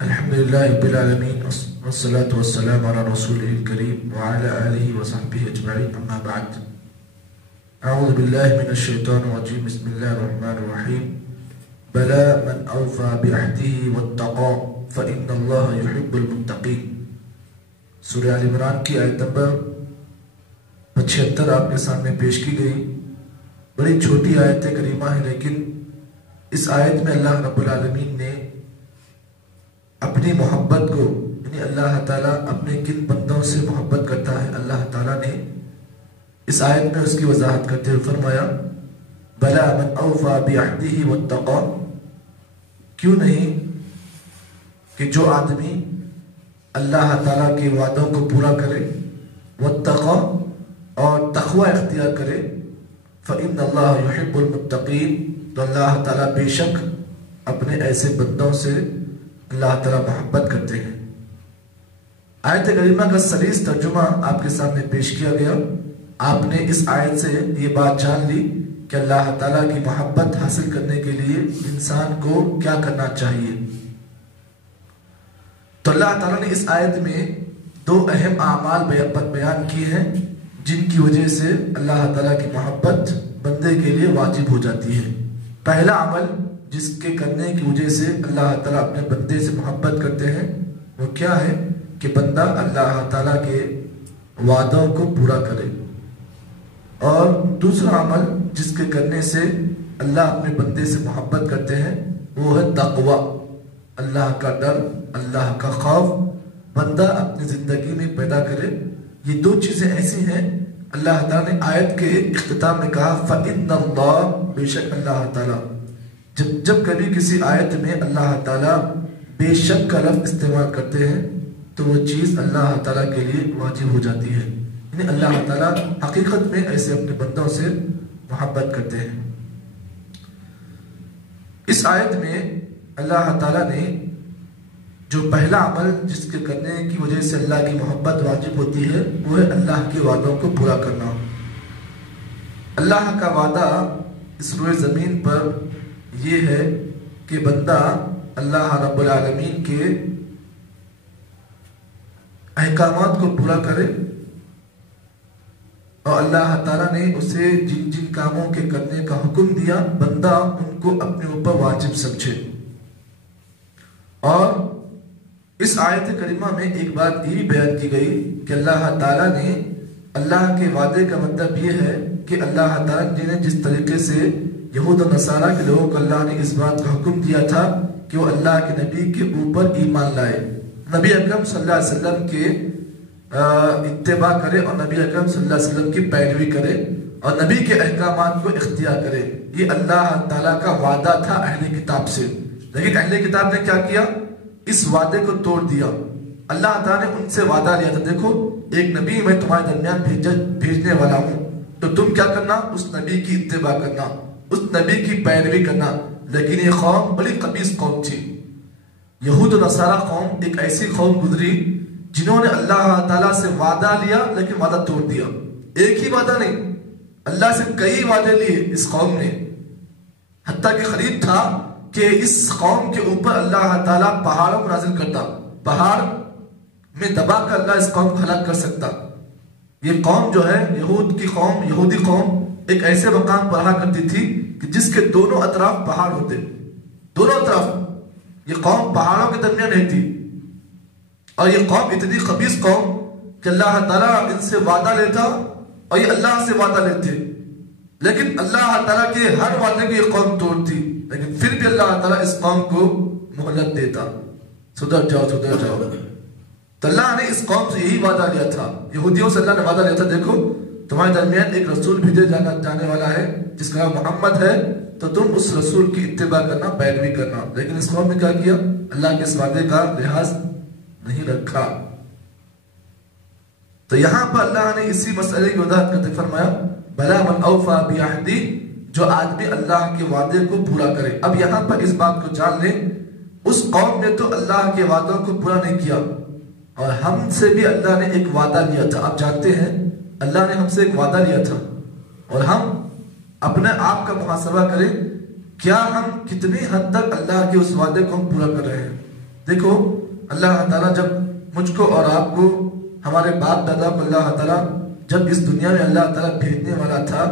الحمدللہ رب العالمین والصلاة والسلام علی رسولہ الکریم وعلی آلہ وصحبہ اجمعین اما بعد اعوذ باللہ من الشیطان الرجیم بسم اللہ الرحمن الرحیم بلا من اوفى بعہدہ واتقى فإن اللہ يحب المتقین۔ سورہ آل عمران کی آیت نمبر 75 آپ کے سامنے پیش کی گئی۔ بڑی چھوٹی آیت کریمہ ہے، لیکن اس آیت میں اللہ رب العالمین نے اپنی محبت کو، یعنی اللہ تعالیٰ اپنے کن بندوں سے محبت کرتا ہے، اللہ تعالیٰ نے اس آیت میں اس کی وضاحت کرتے ہوئے فرمایا بلا من اوفى بعہدہ واتقى، کیوں نہیں کہ جو آدمی اللہ تعالیٰ کے وعدوں کو پورا کرے، واتقى اور تقوی اختیار کرے، فإن اللہ يحب المتقین، تو اللہ تعالیٰ بے شک اپنے ایسے بندوں سے اللہ تعالیٰ محبت کرتے ہیں۔ آیت کریمہ کا سلیس ترجمہ آپ کے سامنے پیش کیا گیا۔ آپ نے اس آیت سے یہ بات جان لی کہ اللہ تعالیٰ کی محبت حاصل کرنے کے لیے انسان کو کیا کرنا چاہیے۔ تو اللہ تعالیٰ نے اس آیت میں دو اہم اعمال بیان کیے ہیں جن کی وجہ سے اللہ تعالیٰ کی محبت بندے کے لیے واجب ہو جاتی ہے۔ پہلا عمل جس کے کرنے کی وجہ سے اللہ تعالیٰ اپنے بندے سے محبت کرتے ہیں وہ کیا ہے کہ بندہ اللہ تعالیٰ کے وعدوں کو پورا کرے، اور دوسرا عمل جس کے کرنے سے اللہ اپنے بندے سے محبت کرتے ہیں وہ ہے تقوی، اللہ کا ڈر، اللہ کا خوف بندہ اپنی زندگی میں پیدا کرے۔ یہ دو چیزیں ایسی ہیں، اللہ تعالیٰ نے آیت کے اختتام میں کہا فَإِنَّ اللَّهَ، بے شک اللہ تعالیٰ۔ جب کبھی کسی آیت میں اللہ تعالیٰ بے شک کا لفظ استعمال کرتے ہیں تو وہ چیز اللہ تعالیٰ کے لیے واجب ہو جاتی ہے، یعنی اللہ تعالیٰ حقیقت میں ایسے اپنے بندوں سے محبت کرتے ہیں۔ اس آیت میں اللہ تعالیٰ نے جو پہلا عمل جس کے کرنے کی وجہ سے اللہ کی محبت واجب ہوتی ہے وہ ہے اللہ کے وعدوں کو پورا کرنا۔ اللہ کا وعدہ اس روئے زمین پر یہ ہے کہ بندہ اللہ رب العالمین کے احکامات کو پورا کرے، اور اللہ تعالیٰ نے اسے جن جن کاموں کے کرنے کا حکم دیا بندہ ان کو اپنے اوپر واجب سمجھے۔ اور اس آیت کریمہ میں ایک بات یہ بیان کی گئی کہ اللہ تعالیٰ نے اللہ کے وعدے کا مطلب یہ ہے کہ اللہ تعالیٰ نے جس طریقے سے یہود و نصارہ کے لوگوں کو اللہ نے اس بات کا حکم دیا تھا کہ وہ اللہ کے نبی کے اوپر ایمان لائے، نبی اکرم صلی اللہ علیہ وسلم کے اتباع کرے اور نبی اکرم صلی اللہ علیہ وسلم کی پیروی کرے اور نبی کے احکامات کو اختیار کرے، یہ اللہ تعالیٰ کا وعدہ تھا اہل کتاب سے۔ لیکن اہل کتاب نے کیا کیا؟ اس وعدے کو توڑ دیا۔ اللہ تعالیٰ نے ان سے وعدہ لیا تھا، دیکھو ایک نبی میں تمہارے درمیان بھیجنے والا ہوں، تو تم کیا کرنا؟ اس نبی کی اتباع کرنا، اس نبی کی پیروی کرنا۔ لیکن یہ قوم بڑی خبیث قوم تھی، یہود و نصارہ قوم ایک ایسی قوم گزری جنہوں نے اللہ تعالیٰ سے وعدہ لیا لیکن وعدہ توڑ دیا۔ ایک ہی وعدہ نہیں، اللہ سے کئی وعدے لیے اس قوم نے، حتیٰ کہ قریب تھا کہ اس قوم کے اوپر اللہ تعالیٰ پہاڑوں کو نازل کرتا، پہاڑ میں دبا کر اللہ اس قوم کو ہلاک کر سکتا۔ یہ قوم جو ہے یہود کی قوم، یہودی قوم ایک ایسے مقام پر رہا کرتی تھی کہ جس کے دونوں اطراف پہاڑ ہوتے، دونوں اطراف یہ قوم پہاڑوں کے درمیان رہتی، اور یہ قوم اتنی خبیث قوم کہ اللہ تعالیٰ ان سے وعدہ لیتا اور یہ اللہ سے وعدہ لیتے، لیکن اللہ تعالیٰ کے ہر وعدے کو یہ قوم توڑتی، لیکن پھر بھی اللہ تعالیٰ اس قوم کو مہلت دیتا، سدھر جاؤ سدھر جاؤ۔ تو اللہ نے اس قوم سے یہی وعدہ لیا تھا، یہودیوں سے اللہ نے وعدہ لیا تھا، دیکھو تمہارے درمیان ایک رسول بھیجے جانے والا ہے جس کا نام محمد ہے، تو تم اس رسول کی اتباع کرنا، پیروی کرنا۔ لیکن اس قوم نے کیا کیا؟ اللہ کے اس وعدے کا لحاظ نہیں رکھا۔ تو یہاں پر اللہ نے اسی مسئلے کی وضاحت کرتے فرمایا بلا من اوفى بعہدہ، جو آدمی اللہ کے وعدے کو پورا کرے۔ اب یہاں پر اس بات کو جان لیں، اس قوم نے تو اللہ کے وعدوں کو پورا نہیں کیا، اور ہم سے بھی اللہ نے ایک وعدہ لیا تھا۔ آپ جانتے ہیں اللہ نے ہم سے ایک وعدہ لیا تھا، اور ہم اپنے آپ کا محاسبہ کریں، کیا ہم کتنی حد تک اللہ کے اس وعدے کو ہم پورا کر رہے ہیں؟ دیکھو اللہ تعالیٰ جب مجھ کو اور آپ کو، ہمارے باپ دادا کو اللہ تعالیٰ جب اس دنیا میں اللہ تعالیٰ بھیجنے والا تھا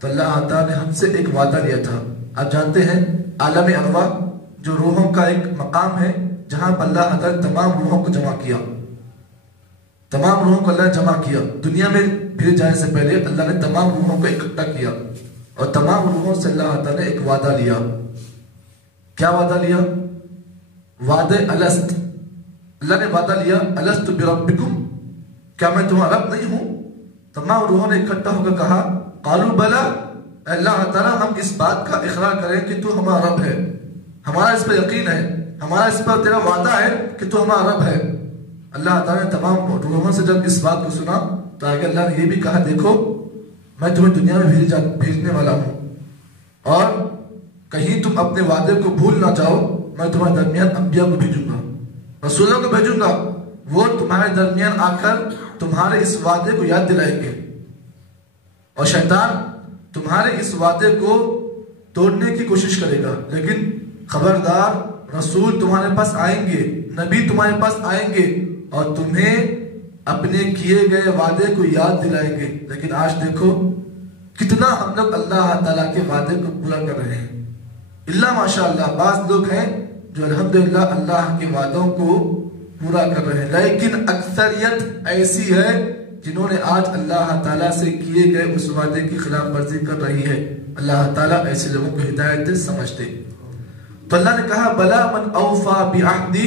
تو اللہ تعالیٰ نے ہم سے ایک وعدہ لیا تھا. آپ جانتے ہیں عالم ارواح جو روحوں کا ایک مقام ہے جہاں پر اللہ تعالیٰ تمام روحوں کو جمع کیا، تمام روحوں کو اللہ نے جمع کیا. دنیا میں بھیج جانے سے پہلے اللہ نے تمام روحوں کو اکٹھا کیا اور تمام روحوں سے اللہ تعالیٰ نے ایک وعدہ لیا. کیا وعدہ لیا؟ وعدہ الست. اللہ نے وعدہ لیا الست بربکم، کیا میں تمہارا رب نہیں ہوں؟ تمام روحوں نے اکٹھا ہو کر کہا قالوا بلا، اللہ تعالیٰ ہم اس بات کا اقرار کریں کہ تو ہمارا رب ہے، ہمارا اس پر یقین ہے، ہمارا اس پر تیرا وعدہ ہے کہ تو ہمارا رب ہے. اللہ تعالیٰ نے تمام روحوں سے جب اس بات کو سنا تو آگے اللہ نے یہ بھی کہا دیکھو میں تمہیں دنیا میں بھیجنے والا ہوں اور کہیں تم اپنے وعدے کو بھول نہ جاؤ. میں تمہارے درمیان انبیاء کو بھیجوں گا، رسولوں کو بھیجوں گا، وہ تمہارے درمیان آ کر تمہارے اس وعدے کو یاد دلائیں گے اور شیطان تمہارے اس وعدے کو توڑنے کی کوشش کرے گا. لیکن خبردار رسول تمہارے پاس آئیں گے، نبی تمہارے پاس آئیں گے اور تمہیں اپنے کیے گئے وعدے کو یاد دلائیں گے. لیکن آج دیکھو کتنا ہم لوگ اللہ تعالیٰ کے وعدے کو پورا کر رہے ہیں. اللہ ماشاءاللہ بعض لوگ ہیں جو الحمدللہ اللہ کے وعدوں کو پورا کر رہے ہیں، لیکن اکثریت ایسی ہے جنہوں نے آج اللہ تعالیٰ سے کیے گئے اس وعدے کی خلاف ورزی کر رہی ہے. اللہ تعالیٰ ایسے لوگوں کو ہدایت دے، سمجھتے. تو اللہ نے کہا بلا من اوفا بعہدی،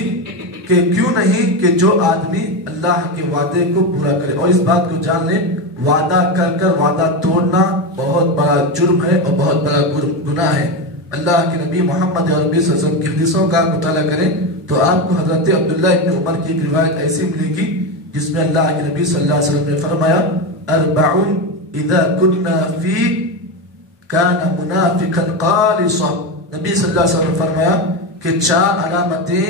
کہ کیوں نہیں کہ جو آدمی اللہ کے وعدے کو پورا کرے. اور اس بات کو جان لیں وعدہ کر کر وعدہ توڑنا بہت بڑا جرم ہے اور بہت بڑا گناہ ہے. اللہ کے نبی محمد عربی صلی اللہ علیہ وسلم کی حدیثوں کا مطالعہ کریں تو آپ کو حضرت عبداللہ ابن عمر کی ایک روایت ایسی ملے گی جس میں اللہ کے نبی صلی اللہ علیہ وسلم نے فرمایا اربعون اذا كنا فیک کان منافقا خالصا. نبی صلی اللہ علیہ وسلم نے فرمایا کہ 4 علامتیں،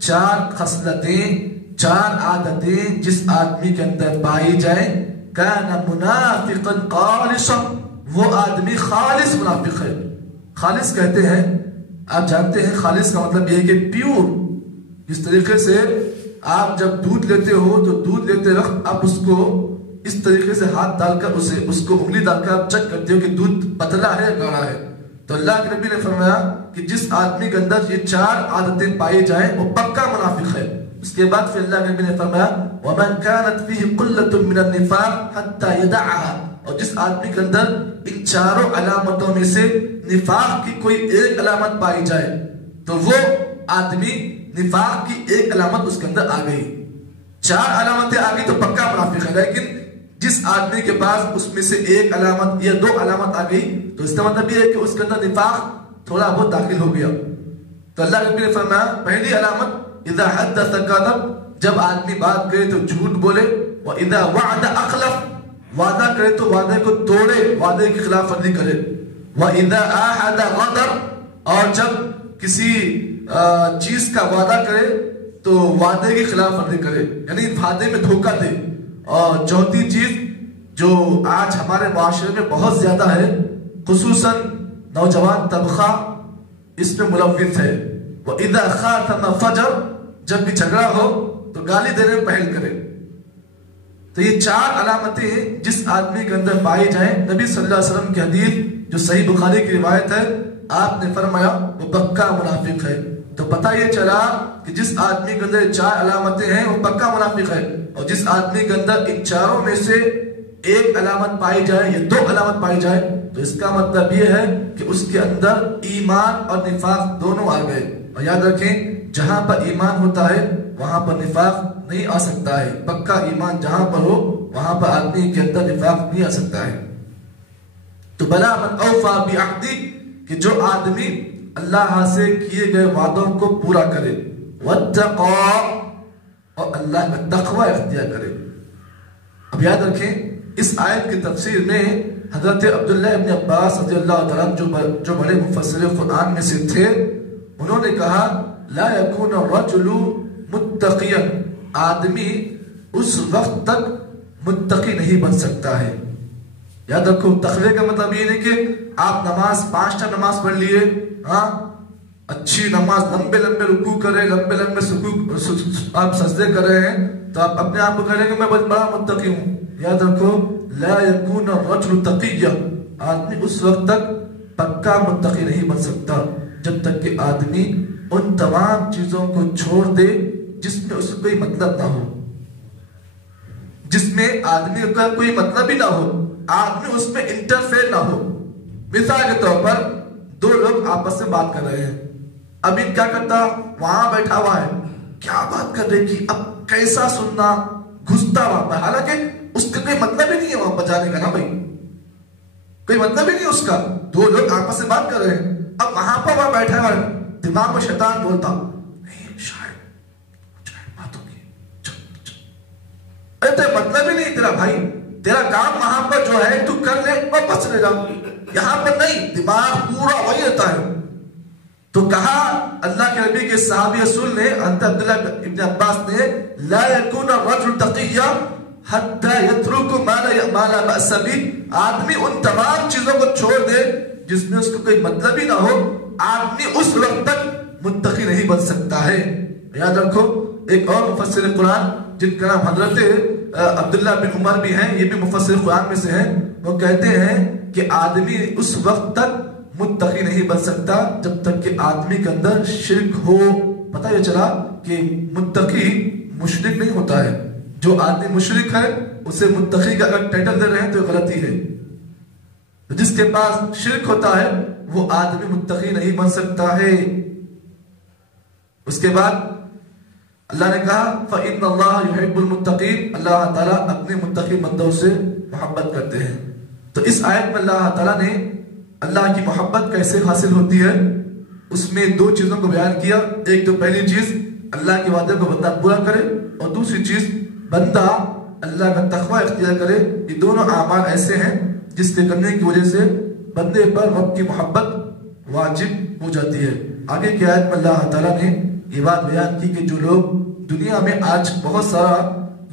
4 خصلتیں، 4 عادتیں جس آدمی کے اندر پائی جائیں کان منافقا خالصا، وہ آدمی خالص منافق ہے. خالص کہتے ہیں، آپ جانتے ہیں خالص کا مطلب یہ ہے کہ پیور. اس طریقے سے آپ جب دودھ لیتے ہو تو دودھ لیتے وقت آپ اس کو اس طریقے سے ہاتھ ڈال کر اس کو انگلی ڈال کر آپ چیک کرتے ہو کہ دودھ پتلا ہے یا گاڑھا ہے. تو اللہ کے نبی نے فرمایا کہ جس آدمی کے اندر یہ 4 عادتیں پائی جائیں وہ پکا منافق ہے. اس کے بعد پھر اللہ کے نبی نے فرمایا وَمَنْ كَانَتْ فِيهِ قُلَّةٌ مِّنَ النِّفَاقِ حَتَّى يَدَعَهَا، اور جس آدمی کے اندر ان 4 علامتوں میں سے نفاق کی کوئی ایک علامت پائی جائے تو وہ آدمی نفاق کی ایک علامت اس کے اندر آ گئی. 4 علامتیں آ گئی تو پکا منافق ہے. لیکن جس آدمی کے پاس اس میں سے ایک علامت یا 2 علامت آ گئی تو اس کا مطلب یہ ہے کہ اس کے اندر نفاق تھوڑا بہت داخل ہو گیا. تو اللہ کے نبی نے فرمایا پہلی علامت اذا حدث کذب، جب آدمی بات کرے تو جھوٹ بولے، واذا وعد اخلف، وعدہ کرے تو وعدے کو توڑے، وعدے کی خلاف ورزی کرے، واذا عاهد غدر، اور جب کسی چیز کا وعدہ کرے تو وعدے کی خلاف ورزی کرے، یعنی وعدے میں دھوکہ دے. اور چوتھی چیز جو آج ہمارے معاشرے میں بہت زیادہ ہے، خصوصاً نوجوان طبقہ اس میں ملوث ہے، وَإِذَا خَاتَمَ فَجَرْ، جب بھی جھگڑا ہو تو گالی دینے میں پہل کرے. تو یہ 4 علامتیں جس آدمی کے اندر پائی جائیں، نبی صلی اللہ علیہ وسلم کی حدیث جو صحیح بخاری کی روایت ہے، آپ نے فرمایا وہ پکا منافق ہے. تو پتہ یہ چلا کہ جس آدمی کے اندر 4 علامتیں ہیں وہ پکا منافق ہے، اور جس آدمی کے اندر ان 4 میں سے ایک علامت پائی جائے یا 2 علامت پائی جائے تو اس کا مطلب یہ ہے کہ اس کے اندر ایمان اور نفاق دونوں آ گئے. اور یاد رکھیں جہاں پر ایمان ہوتا ہے وہاں پر نفاق نہیں آ سکتا ہے. پکا ایمان جہاں پر ہو وہاں پر آدمی کے اندر نفاق نہیں آ سکتا ہے. تو بلا من اوفا بعہدی، کہ جو آدمی اللہ سے کیے گئے وعدوں کو پورا کرے، واتقا، اور اللہ کا تقوی اختیار کرے. اب یاد رکھیں اس آیت کی تفسیر میں حضرت عبداللہ ابن عباس رضی اللہ تعالیٰ جو بڑے مفسر قرآن میں سے تھے، انہوں نے کہا لا یکون الرجل متقیا، آدمی اس وقت تک متقی نہیں بن سکتا ہے. یاد رکھو تقوی کا مطلب یہ نہیں کہ آپ نماز 5 نماز پڑھ لیے، ہاں اچھی نماز لمبے لمبے رکوع کرے، لمبے لمبے آپ سجدے کر رہے ہیں تو آپ اپنے آپ کو کہہ رہے ہیں کہ میں بہت بڑا متقی ہوں. یاد رکھو لا یکون الرجل تقیا، آدمی اس وقت تک پکا متقی نہیں بن سکتا جب تک کہ آدمی ان تمام چیزوں کو چھوڑ دے جس میں اس کو کوئی مطلب نہ ہو، جس میں آدمی کا کوئی مطلب ہی نہ ہو، آدمی اس میں انٹرفیئر نہ ہو. مثال کے طور پر دو لوگ آپس میں بات کر رہے ہیں، اب ان کیا کرتا، وہاں بیٹھا ہوا ہے، کیا بات کر رہے کی، اب کیسا سننا، گھستا وہاں پر، حالانکہ اس کا کوئی مطلب ہی نہیں ہے وہاں پر جانے کا نا بھائی، کوئی مطلب ہی نہیں اس کا. دو لوگ آپس میں بات کر رہے ہیں، اب وہاں پر وہ بیٹھا ہوا ہے، دماغ میں شیطان بولتا نہیں شاید بات ہوگی، ارے تو مطلب ہی نہیں تیرا بھائی، تیرا کام وہاں پر جو ہے تو کر لے اور بس لے جا، یہاں پر نہیں، دماغ پورا وہی رہتا ہے. تو کہا اللہ کے نبی کے صحابی رسول نے، حضرت عبداللہ ابن عباس نے، لا یکون الرجل تقیا حتی یترک ما لا بأس بہ، آدمی ان تمام چیزوں کو چھوڑ دے جس میں اس کو کوئی مطلب ہی نہ ہو، آدمی اس وقت تک متقی نہیں بن سکتا ہے. یاد رکھو ایک اور مفسر قرآن جن کا نام حضرت عبداللہ بن عمر بھی ہیں، یہ بھی مفسر قرآن میں سے ہیں، وہ کہتے ہیں کہ آدمی اس وقت تک متقی نہیں بن سکتا جب تک کہ آدمی کے اندر شرک ہو. پتہ یہ چلا کہ متقی مشرک نہیں ہوتا ہے، جو آدمی مشرک ہے اسے متقی کا اگر ٹائٹل دے رہے ہیں تو غلطی ہے. جس کے پاس شرک ہوتا ہے وہ آدمی متقی نہیں بن سکتا ہے. اس کے بعد اللہ نے کہا فَإِنَّ اللَّهَ يُحِبُّ الْمُتَّقِينَ، اللہ تعالیٰ اپنے متقی بندوں سے محبت کرتے ہیں. تو اس آیت میں اللہ تعالیٰ نے اللہ کی محبت کیسے حاصل ہوتی ہے اس میں دو چیزوں کو بیان کیا. ایک تو پہلی چیز اللہ کے وعدے کو بندہ پورا کرے، اور دوسری چیز بندہ اللہ کا تقوی اختیار کرے. یہ دونوں اعمال ایسے ہیں جس کے کرنے کی وجہ سے بندے پر رب کی محبت واجب ہو جاتی ہے. آگے کی آیت میں اللہ تعالیٰ نے یہ بات بیان کی کہ جو لوگ دنیا میں آج بہت سارا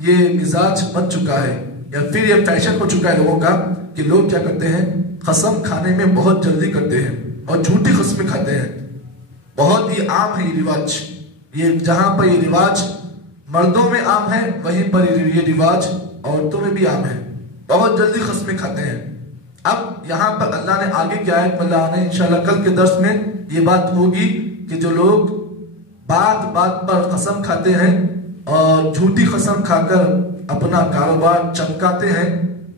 یہ مزاج بن چکا ہے یا پھر یہ فیشن ہو چکا ہے لوگوں کا کہ لوگ کیا کرتے ہیں، قسم کھانے میں بہت جلدی کرتے ہیں اور جھوٹی قسمیں کھاتے ہیں. بہت ہی عام ہے یہ رواج. یہ جہاں پر یہ رواج مردوں میں عام ہے وہیں پر یہ رواج عورتوں میں بھی عام ہے. بہت جلدی قسمیں کھاتے ہیں. اب یہاں پر اللہ نے آگے کی آیت میں اللہ نے انشاءاللہ کل کے درس میں یہ بات ہوگی کہ جو لوگ بات بات پر قسم کھاتے ہیں اور جھوٹی قسم کھا کر اپنا کاروبار چمکاتے ہیں،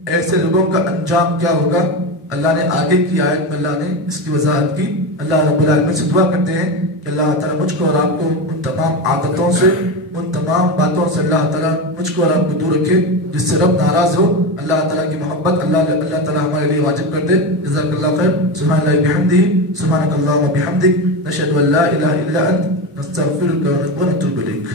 ایسے لوگوں کا انجام کیا ہوگا. اللہ نے آگے کی آیت میں اللہ نے اس کی وضاحت کی. اللہ رب العالمین سے دعا کرتے ہیں کہ اللہ تعالیٰ مجھ کو اور آپ کو ان تمام عادتوں سے، ان تمام باتوں سے اللہ تعالیٰ مجھ کو اور آپ کو دور رکھے جس سے رب ناراض ہو. اللہ تعالیٰ کی محبت اللہ تعالیٰ ہمارے لیے واجب کر دے. جزاک اللہ خیر. سبحان اللہ بحمدہ، سبحانک اللہم بحمدک، نشہد ان لا الہ الا انت، نستغفرک ونتوب الیک.